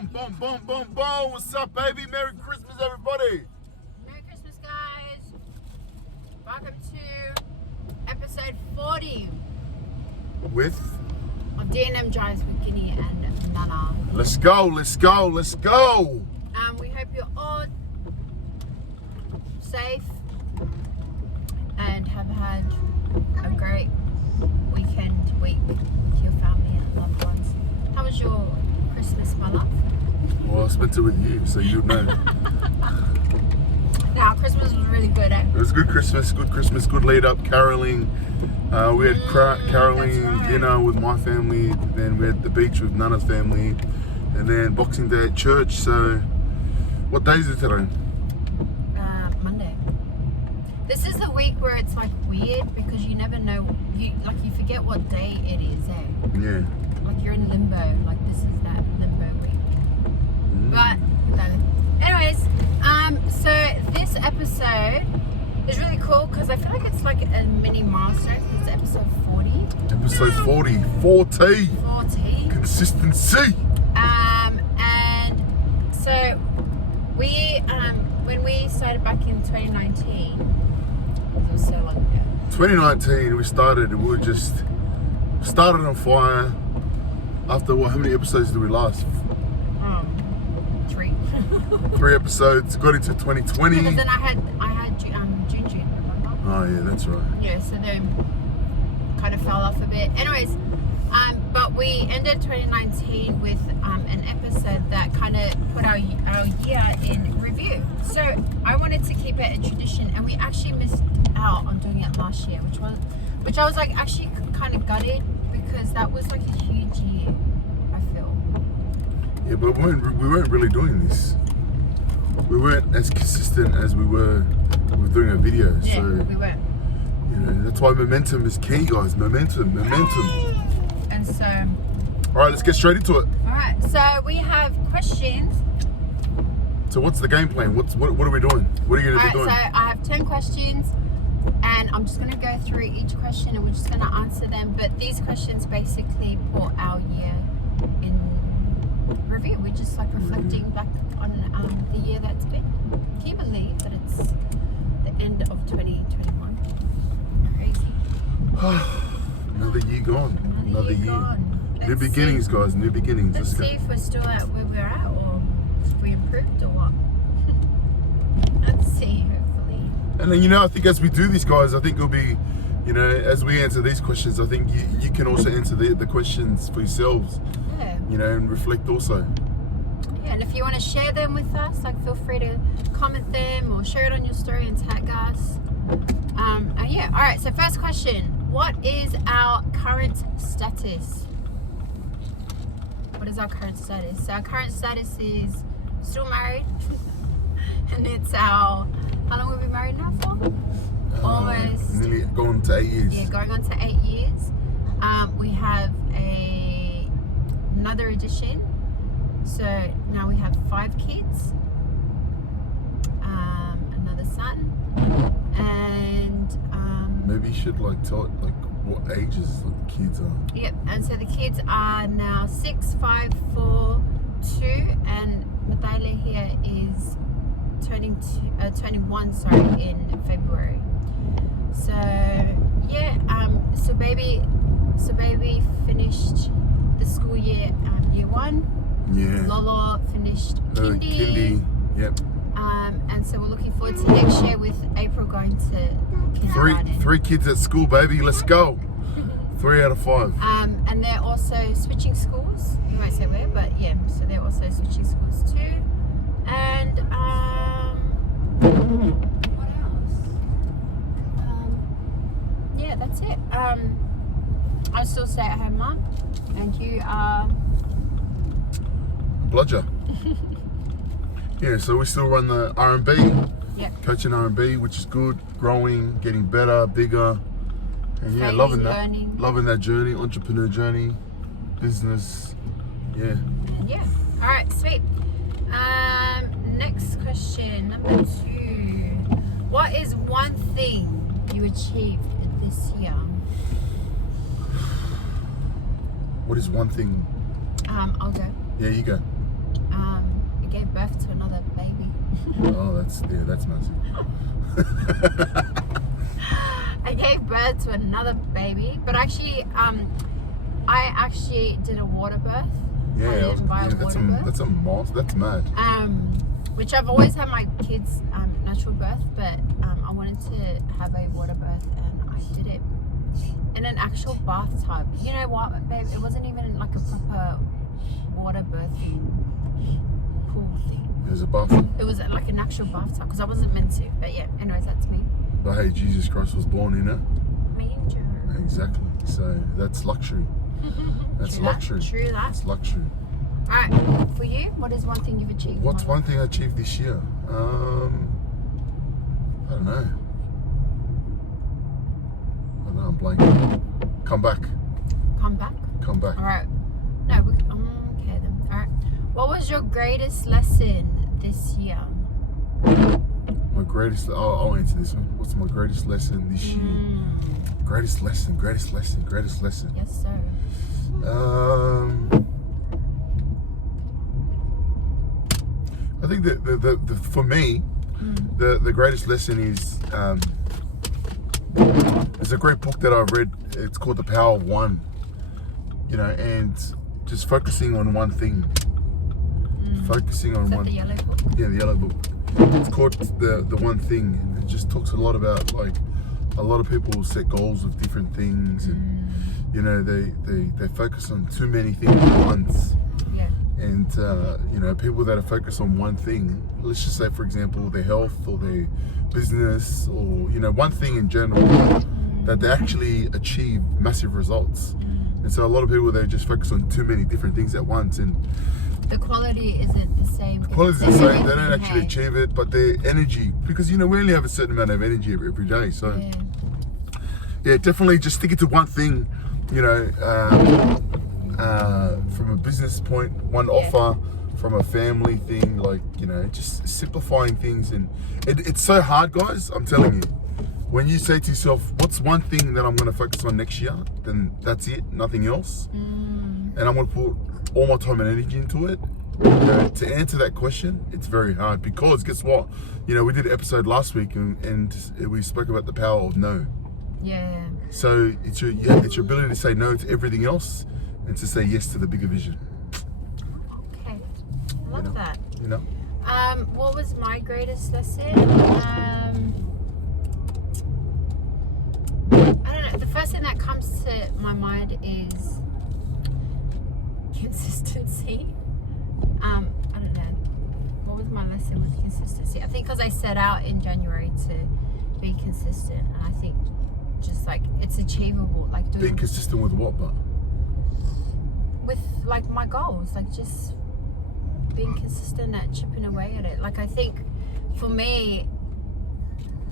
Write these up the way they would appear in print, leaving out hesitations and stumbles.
Boom, boom, boom, boom, boom. What's up, baby? Merry Christmas, everybody. Merry Christmas, guys. Welcome to episode 40 With? of D&M Drives with Kini and Nana. Let's go, let's go, let's go. We hope you're all safe and have had a great week with your family and loved ones. How was your Christmas, my love? Well, I spent it with you, so you'd know. Now, Christmas was really good, eh? It was good Christmas, good lead up, caroling. We had caroling right. dinner with my family, then we had the beach with Nana's family, and then Boxing Day at church. So, what day is it today? Monday. This is the week where it's like weird because you never know, you forget what day it is, eh? Yeah. Like you're in limbo, like this is that limbo week. But, anyways, so this episode is really cool because I feel like it's like a mini milestone. It's episode 40. Episode 40. 40. Consistency. And so we, when we started back in 2019, it was so long ago. 2019, we started on fire. After what? How many episodes did we last? 3. 3 episodes. Got into 2020. Because then I had June, remember? Oh yeah, that's right. Yeah, so then kind of fell off a bit. Anyways, but we ended 2019 with an episode that kind of put our year in review. So I wanted to keep it a tradition, and we actually missed out on doing it last year, which I was like actually kind of gutted because that was like a huge year, I feel. Yeah, but we weren't really doing this. We weren't as consistent as we were with doing our videos. Yeah, so we weren't. you know, that's why momentum is key, guys. Momentum. And so, All right, let's get straight into it. all right, so we have questions. So what's the game plan? What are we doing? What are you going to be doing? So I have 10 questions, and I'm just going to go through each question, and we're just going to answer them. But these questions basically put our year in review. We're just like reflecting back on the year that's been. Can you believe that it's the end of 2021? Crazy. Another year gone. Another year. Gone. New Let's beginnings, see. guys. New beginnings. Let's Let's see if we're still at where we're at, or if we improved, or what. Let's see, hopefully. And then, I think as we do this, guys, I think it'll be, as we answer these questions, I think you can also answer the questions for yourselves, Yeah. And reflect also. Yeah, and if you want to share them with us, like feel free to comment them or share it on your story and tag us. Yeah, all right, so first question. What is our current status? What is our current status? So our current status is still married. And it's how long have we been married now for? Almost. Nearly going to 8 years. Yeah, going on to 8 years. We have another addition. So now we have 5 kids. Another son. And Maybe you should tell it what ages the kids are. yep, and so the kids are now 6, 5, 4, 2, and Mathaile here is turning 1 in February. So yeah, so baby finished the school year, year 1. Yeah. Lolo finished kindy. Yep. And so we're looking forward to next year with April going to kindergarten. 3 kids at school, baby. Let's go. 3 out of 5. And they're also switching schools. We won't say where, but yeah, so they're also switching schools too. And what else? Yeah, that's it. I still stay at home mom, and you are Bludger. Yeah, so we still run the R&B. Yep. Coaching R&B, which is good, growing, getting better, bigger. And yeah, loving that. Learning. Loving that journey, entrepreneur journey, business. Yeah. And yeah. All right, sweet. Next question, number 2. What is one thing you achieved this year? What is one thing? I'll go. Yeah, you go. gave birth to another baby. Oh, that's massive. I gave birth to another baby, but actually, I actually did a water birth. Yeah, that's that's mad. Which I've always had my kids natural birth, but I wanted to have a water birth, and I did it in an actual bathtub. You know what, babe? It wasn't even like a proper water birthing pool thing. It was a bathroom. It was like an actual bathtub because I wasn't meant to. But yeah, anyways, that's me. But hey, Jesus Christ was born in a manger. Exactly. So that's luxury. That's luxury. True that. That's luxury. Alright, for you, what is one thing you've achieved? What's one thing I achieved this year? I don't know. I'm blanking. Come back. Come back? Come back. Alright. No, okay then. Alright. What was your greatest lesson this year? My greatest, I'll answer this one. What's my greatest lesson this year? Greatest lesson. Yes, sir. I think that the for me, the greatest lesson is there's a great book that I've read. It's called The Power of One. You know, and just focusing on one thing. Focusing on one. The yellow book? Yeah, the yellow book. It's called the one thing, and it just talks a lot about like a lot of people set goals of different things, and you know they focus on too many things at once. Yeah. And you know, people that are focused on one thing, let's just say for example their health or their business, or you know, one thing in general, that they actually achieve massive results. And so a lot of people, they just focus on too many different things at once, and the quality isn't the same. The quality is the same. They don't actually achieve it, but their energy, because you know we only have a certain amount of energy every day. So yeah, definitely just stick it to one thing. You know, from a business point, one offer, from a family thing, like you know, just simplifying things. And it's so hard, guys. I'm telling you. When you say to yourself, what's one thing that I'm going to focus on next year, then that's it, nothing else. And I'm going to put all my time and energy into it. You know, to answer that question, it's very hard, because guess what? You know, we did an episode last week and we spoke about the power of no. Yeah. So it's your ability to say no to everything else and to say yes to the bigger vision. Okay. I love that. You know? What was my greatest lesson? I don't know. The first thing that comes to my mind is consistency. I don't know. What was my lesson with consistency? I think because I set out in January to be consistent, and I think just like it's achievable. Like being consistent with what, but? With like my goals, like just being consistent at chipping away at it. Like I think for me,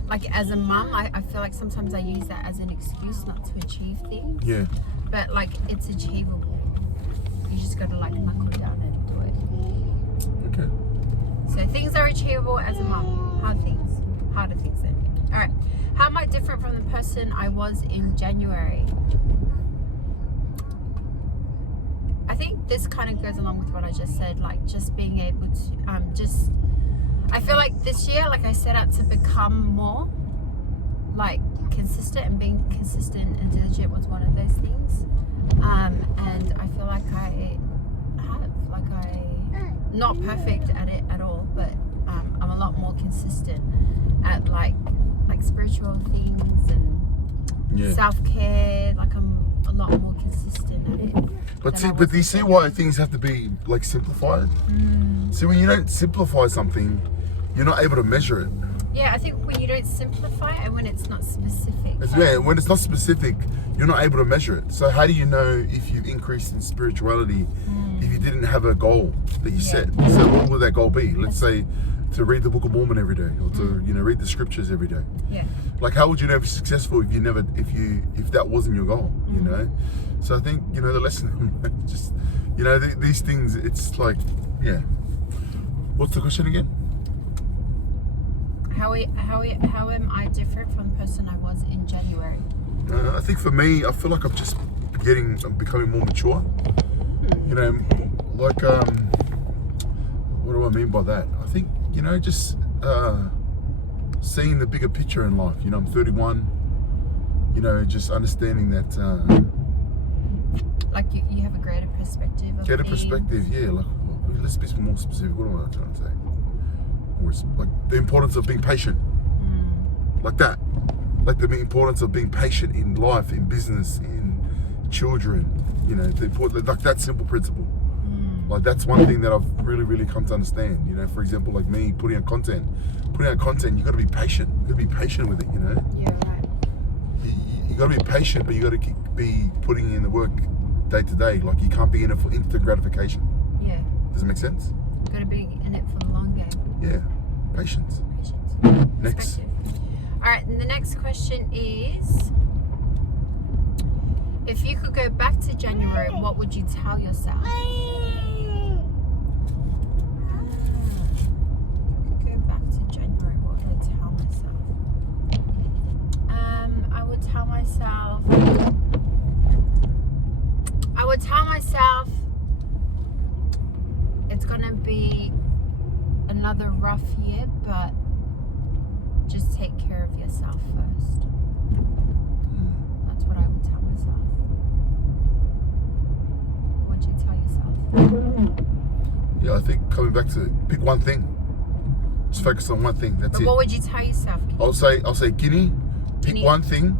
like as a mum, I feel like sometimes I use that as an excuse not to achieve things. Yeah. But like it's achievable. You just gotta like knuckle down and do it. Okay. So things are achievable as a mum. Harder things than me. Alright. How am I different from the person I was in January? I think this kind of goes along with what I just said, like just being able to I feel like this year, like I set out to become more like consistent, and being consistent and diligent was one of those things. And I feel like I have, like not perfect at it at all, but I'm a lot more consistent at like spiritual things and self-care. Like I'm a lot more consistent at it. But do you see why things have to be like simplified? See, when you don't simplify something, you're not able to measure it. Yeah, I think when you don't simplify it and when it's not specific. When it's not specific, you're not able to measure it. So how do you know if you've increased in spirituality if you didn't have a goal that you set? So what would that goal be? Let's say to read the Book of Mormon every day, or to read the scriptures every day. Yeah. Like how would you know if you're successful if that wasn't your goal? You know. So I think the lesson, just these things. It's like What's the question again? How am I different from the person I was in January? I think for me, I feel like I'm becoming more mature. Like what do what I mean by that? I think, you know, just seeing the bigger picture in life. You know, I'm 31. You know, just understanding that. Like you have a greater perspective of Get a things. perspective, yeah. Like, let's be more specific. What am I trying to say? Like the importance of being patient. Like that. Like the importance of being patient in life, in business, in children. You know, like that simple principle. Like that's one thing that I've really come to understand. You know, for example, like me putting out content, you got to be patient. You got to be patient with it. You know. Yeah, right. You got to be patient, but you got to be putting in the work day to day. Like you can't be in it for instant gratification. Yeah. Does it make sense? You got to be in it for the long game. Yeah. Patience. Next. Perspective. All right, and the next question is, if you could go back to January, what would you tell yourself? If you could go back to January, what would I tell myself? I would tell myself it's gonna be another rough year, but just take care of yourself first. That's what I would tell myself. What would you tell yourself? Yeah, I think coming back to pick one thing. Just focus on one thing. That's But it. what would you tell yourself? I'll say, Kini, pick Kini. one thing.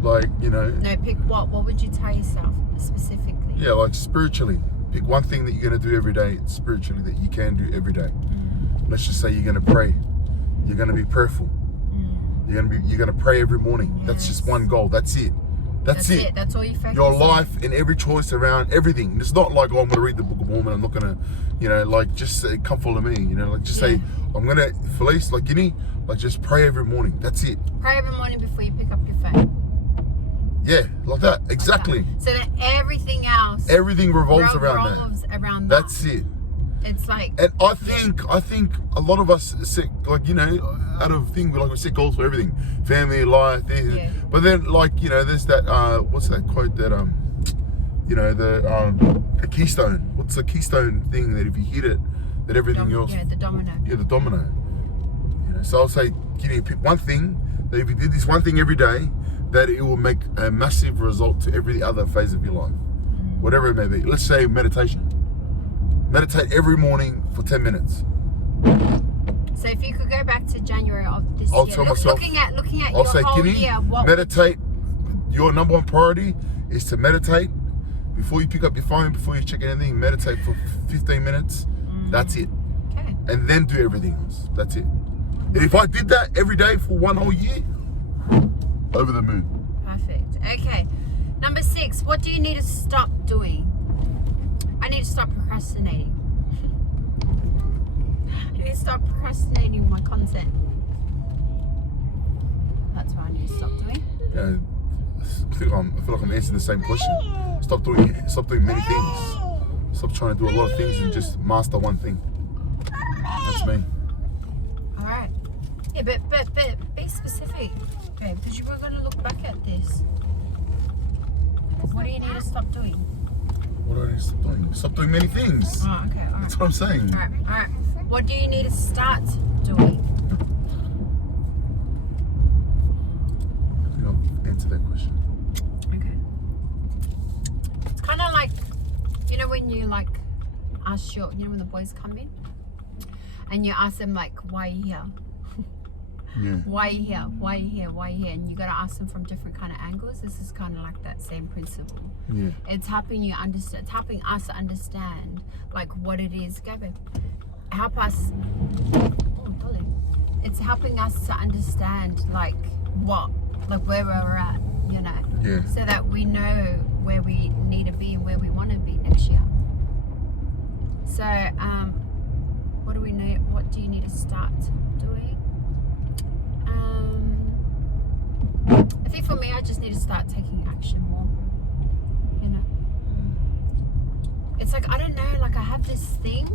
Like, you know. No, pick what? What would you tell yourself specifically? Yeah, like spiritually. Pick one thing that you're gonna do every day spiritually that you can do every day. Let's just say you're gonna pray. You're gonna be prayerful. You're gonna pray every morning. Yes. That's just one goal. That's it. That's it. That's all you focus Your on. life and every choice around everything. It's not like, oh, I'm gonna read the Book of Mormon. I'm not gonna, you know, like just say, come follow me. You know, like just say, I'm gonna, Felice, like Kini, like just pray every morning. That's it. Pray every morning before you pick up your phone. Yeah, like that. Exactly. Like that. So that everything else revolves around that. That's it. It's like, and I think a lot of us set, like, you know, out of things, like we set goals for everything, family, life, this. Yeah. But then, like, you know, there's that what's that quote that you know, the keystone. What's the keystone thing that if you hit it, that everything else. Yeah, the domino. Yeah, the domino. You know, so I'll say, you pick one thing that if you did this one thing every day, that it will make a massive result to every other phase of your life, whatever it may be. Let's say meditation. Meditate every morning for 10 minutes. So if you could go back to January of this I'll year, tell myself, looking at I'll your say, whole Kini, year, what meditate. Your number one priority is to meditate. Before you pick up your phone, before you check anything, meditate for 15 minutes. That's it. Okay. And then do everything else. That's it. And if I did that every day for one whole year, over the moon. Perfect. Okay. Number 6, what do you need to stop doing? I need to stop procrastinating. I need to stop procrastinating my content. That's what I need to stop doing. Yeah, I feel like I'm answering the same question. Stop doing many things. Stop trying to do a lot of things and just master one thing. That's me. All right. Yeah, but be specific, okay? Because you were going to look back at this. What do you need to stop doing? What do I need to stop doing? Stop doing many things. Oh, okay. All right. That's what I'm saying. All right. What do you need to start doing? I think I'll answer that question. Okay. It's kind of like, you know, when you like ask your, you know, when the boys come in and you ask them like, why are you here? Yeah. Why are you here? Why are you here? Why are you here? And you got to ask them from different kind of angles. This is kind of like that same principle. Yeah. It's helping you understand. It's helping us understand like what it is. Go babe. Help us. Oh, darling. It's helping us to understand like where we're at, you know. Yeah. So that we know where we need to be and where we want to be next year. So, what do we need? What do you need to start doing? I think for me, I just need to start taking action more. You know, it's like I don't know. Like I have this thing,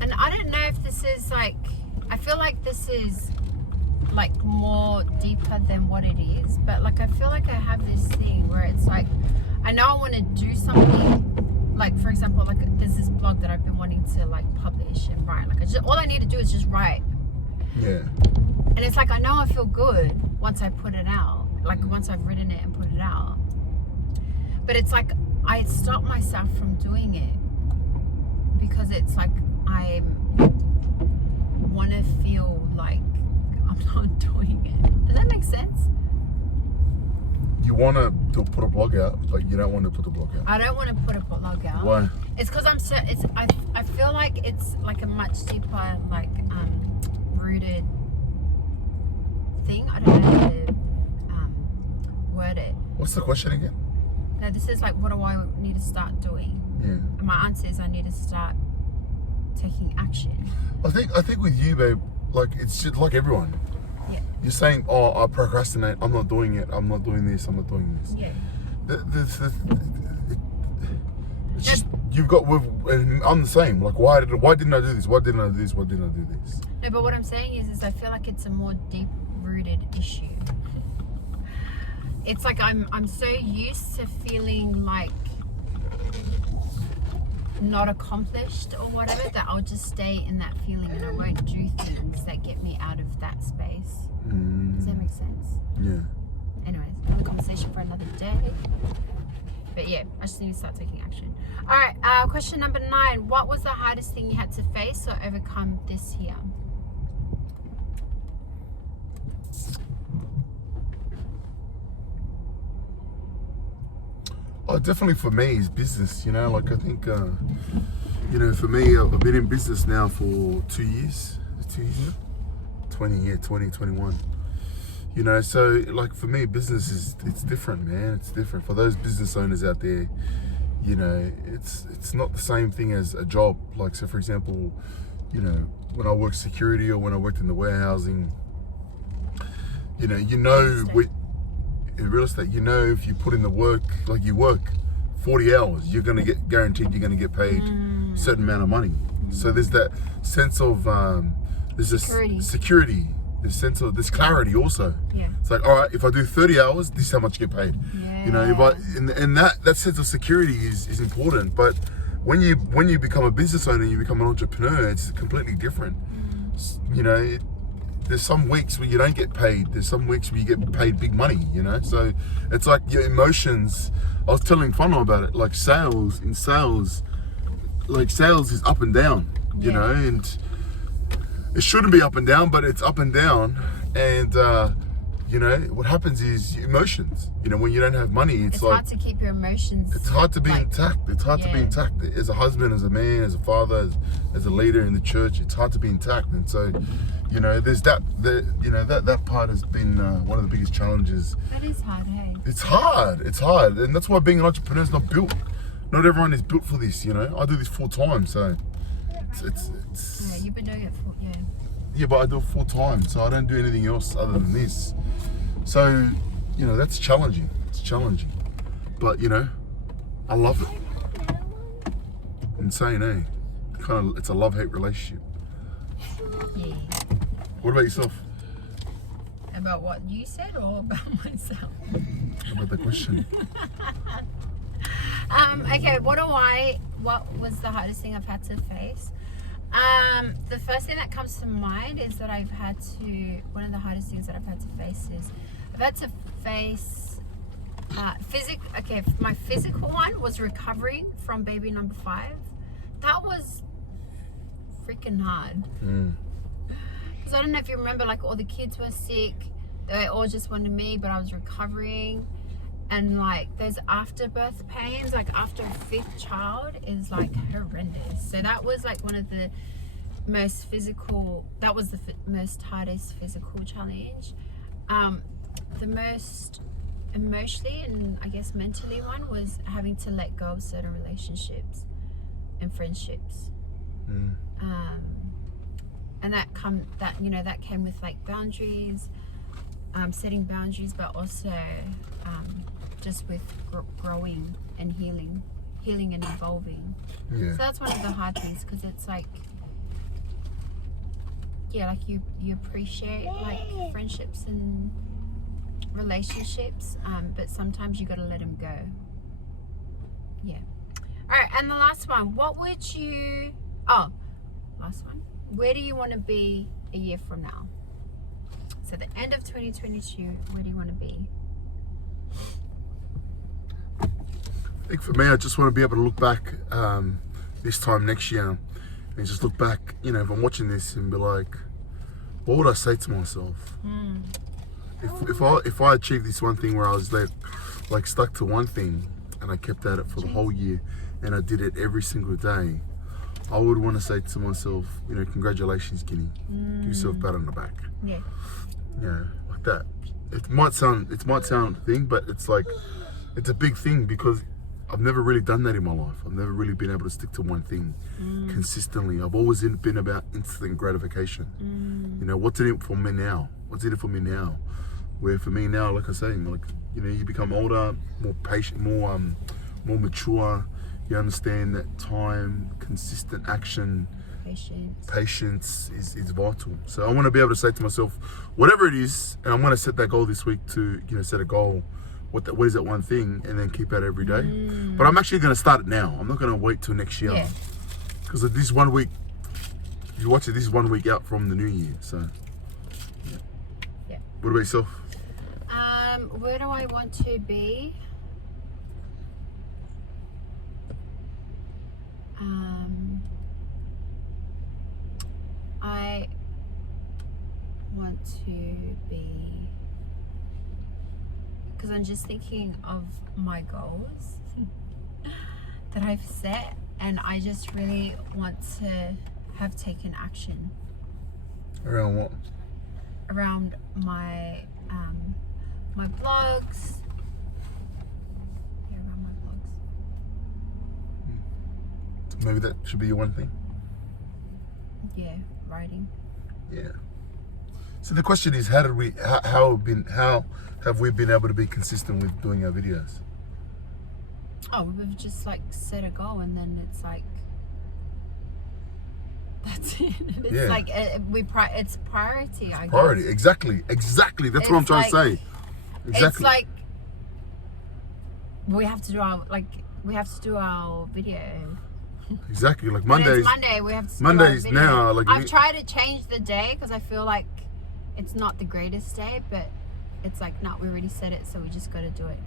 and I don't know if this is like. I feel like this is like more deeper than what it is, but like I feel like I have this thing where it's like I know I want to do something, like for example, like there's this blog that I've been wanting to like publish and write. Like all I need to do is just write. Yeah. And it's like I know I feel good once I put it out. Like once I've written it and put it out. But it's like I stop myself from doing it because it's like I want to feel like I'm not doing it. Does that make sense? You want to put a blog out, but you don't want to put the blog out. I don't want to put a blog out. Why? It's because I feel like it's like a much deeper like rooted thing. I don't know how to word it. What's the question again? No, this is like, what do I need to start doing? Yeah. And my answer is I need to start taking action. I think with you, babe, like it's just like everyone. Yeah. You're saying, oh, I procrastinate. I'm not doing it. I'm not doing this. I'm not doing this. Yeah. It's just you've got. I'm the same. Like, why didn't I do this? Why didn't I do this? Why didn't I do this? No, but what I'm saying is I feel like it's a more deep-rooted issue. It's like I'm so used to feeling like not accomplished or whatever that I'll just stay in that feeling and I won't do things that get me out of that space. Does that make sense? Yeah. Anyways, another conversation for another day. But yeah, I just need to start taking action. All right, question number 9. What was the hardest thing you had to face or overcome this year? Oh, definitely for me is business. You know, like I think, you know, for me, I've been in business now for 2 years. 2 years now? 2021. You know, so like for me, business it's different, man. It's different for those business owners out there. You know, it's not the same thing as a job. Like, so for example, you know, when I worked security or when I worked in the warehousing, you know, in real estate, you know, if you put in the work, like you work 40 hours, you're going to get guaranteed you're going to get paid a certain amount of money. So there's that sense of there's this security, this sense of this clarity also. Yeah. It's like, all right, if I do 30 hours, this is how much you get paid. Yeah. You know, if I and that sense of security is important. But when you become a business owner, you become an entrepreneur, it's completely different. You know, there's some weeks where you don't get paid. There's some weeks where you get paid big money, you know? So it's like your emotions. I was telling Fano about it, like sales is up and down, you know, and it shouldn't be up and down, but it's up and down. And, you know, what happens is emotions, you know, when you don't have money, it's like, hard to keep your emotions. It's hard to be intact. It's hard to be intact. As a husband, as a man, as a father, as a leader in the church, it's hard to be intact. And so, you know, there's that part has been one of the biggest challenges. That is hard, hey? It's hard. And that's why being an entrepreneur is not built. Not everyone is built for this, you know. I do this full time, so it's Yeah, you've been doing it for, yeah, but I do it full time, so I don't do anything else other than this. So, you know, that's challenging. It's challenging. But, you know, I love it. Insane, eh? It's a love-hate relationship. Yeah. What about yourself? About what you said or about myself? About the question. Okay, what was the hardest thing I've had to face? The first thing that comes to mind is that one of the hardest things that I've had to face is I've had to face my physical one was recovering from baby number 5. That was freaking hard. Because I don't know if you remember, like all the kids were sick, they all just wanted me, but I was recovering. And like those afterbirth pains, like after a 5th child, is like horrendous. So that was like one of the most hardest physical challenge. The most emotionally and I guess mentally one was having to let go of certain relationships and friendships. And that came with like boundaries, setting boundaries, but also just with growing and healing and evolving. So that's one of the hard things, because it's like, like you appreciate like friendships and relationships, but sometimes you got to let them go. right, and the last one. What would you... Oh, last one. Where do you want to be a year from now? So the end of 2022, where do you want to be? I think for me, I just want to be able to look back this time next year and just look back, you know, if I'm watching this and be like, what would I say to myself? If I achieved this one thing where I was like stuck to one thing and I kept at it for the whole year and I did it every single day, I would want to say to myself, you know, congratulations, Kini. Give yourself a pat on the back. Yeah. Yeah, like that. It might sound a thing, but it's like, it's a big thing because I've never really done that in my life. I've never really been able to stick to one thing consistently. I've always been about instant gratification. You know, what's in it for me now? What's in it for me now? Where for me now, like I say, like, you know, you become older, more patient, more mature. You understand that time, consistent action, patience is vital. So I want to be able to say to myself, whatever it is, and I'm going to set that goal this week to, you know, set a goal. What is that one thing, and then keep at it every day. But I'm actually going to start it now. I'm not going to wait till next year, because this 1 week, if you watch it, this is 1 week out from the new year. So, yeah. What about yourself? Where do I want to be? I want to be, because I'm just thinking of my goals that I've set, and I just really want to have taken action. Around what? Around my my blogs. Yeah, around my blogs. Maybe that should be your one thing. Yeah, writing. Yeah. So the question is, how have we been able to be consistent with doing our videos? Oh, we've just like set a goal, and then it's like that's it. It's like it's priority. I Priority, guess. exactly. That's what I'm trying to say. Exactly. It's like we have to do our video. Exactly, like When Mondays. it's Monday, we have to do Mondays our video. now, like I've tried to change the day because I feel like it's not the greatest day, but it's like, no, we already said it, so we just got to do it.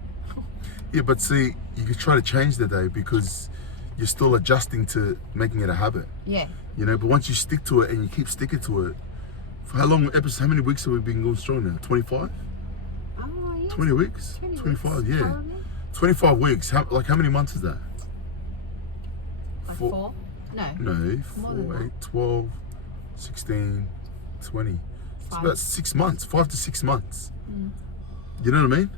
Yeah, but see, you could try to change the day because you're still adjusting to making it a habit. Yeah. You know, but once you stick to it and you keep sticking to it, for how many weeks have we been going strong now? 25? Oh, yeah. 20 weeks? 25, yeah. Probably. 25 weeks. How many months is that? Like four? No. No, More than 4, that. 8, 12, 16, 20. It's 5. about 6 months, 5 to 6 months. You know what I mean?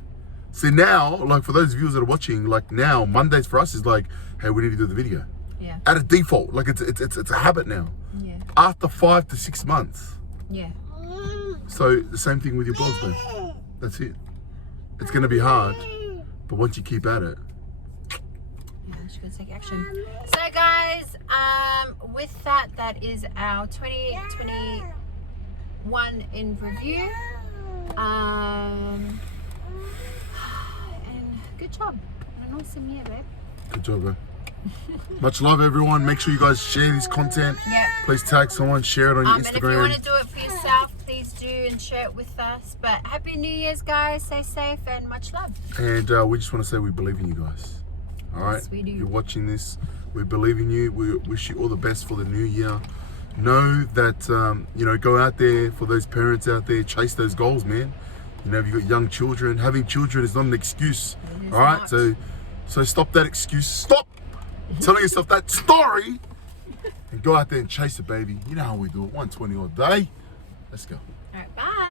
See, now, like for those viewers that are watching, like now, Mondays for us is like, hey, we need to do the video. Yeah. At a default, like it's a habit now. Yeah. After 5 to 6 months. Yeah. So the same thing with your blogs, man. That's it. It's gonna be hard, but once you keep at it. Yeah, just gotta take action. So guys, with that is our 2021 in review. And good job. An awesome year, babe. Good job, man. Much love, everyone. Make sure you guys share this content. Yep. Please tag someone, share it on your And if you Instagram. want to do it for yourself, please do and share it with us. But Happy New Year's, guys. Stay safe and much love. And we just want to say we believe in you guys. All right? Yes, we do. You're watching this. We believe in you. We wish you all the best for the new year. Know that, you know, go out there, for those parents out there, chase those goals, man. You know, if you've got young children, having children is not an excuse. It is All right? not. So stop that excuse. Stop telling yourself that story and go out there and chase it, baby. You know how we do it. 120 all day. Let's go.